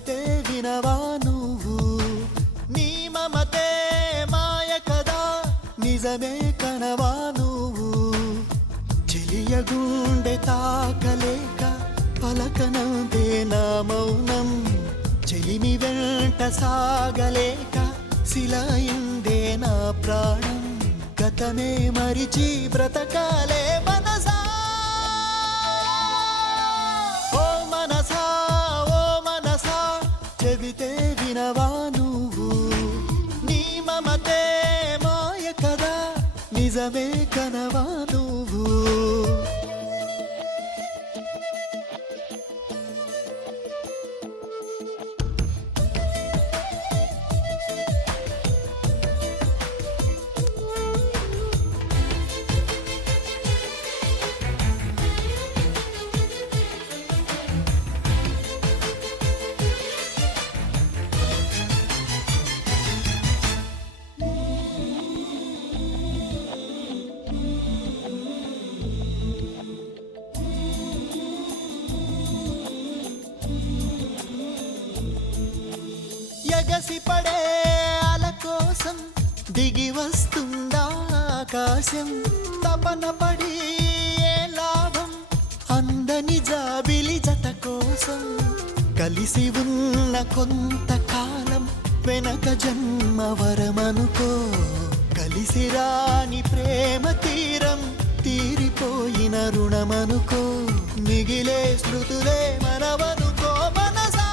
చెబితే వినవా నువ్వు నీ మమతే మాయ కదా నిజమే కనవా నువ్వు చెలియ గుండె తాకలేక పలకనందే నా మౌనం చెలిమి వెంట సాగలేక శిలయిందే నా ప్రాణం గతమే మరిచి బ్రతకాలే మనసా చెబితే వినవా నువ్వు నీ మమతే మాయ కదా నిజమే కనవా నువ్వు ఎగసిపడే అల కోసం దిగి వస్తుందా ఆకాశం తపన పడి ఏ లాభం అందని జాబిలి జత కోసం కలిసి ఉన్న కొంతకాలం వెనక జన్మ వరమనుకో కలిసి రాని ప్రేమ తీరం తీరిపోయిన రుణమనుకో మిగిలే స్మృతులే మనవనుకో మనసా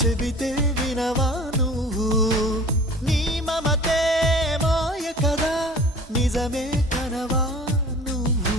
చెబితే వినవా నువ్వు నీ మమతే మాయ కదా నిజమే కనవా నువ్వు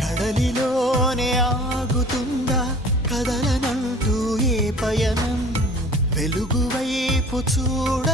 కడలిలోనే ఆగుతుందా కదలనంటూ ఏ పయనం వెలుగు వైపు చూడ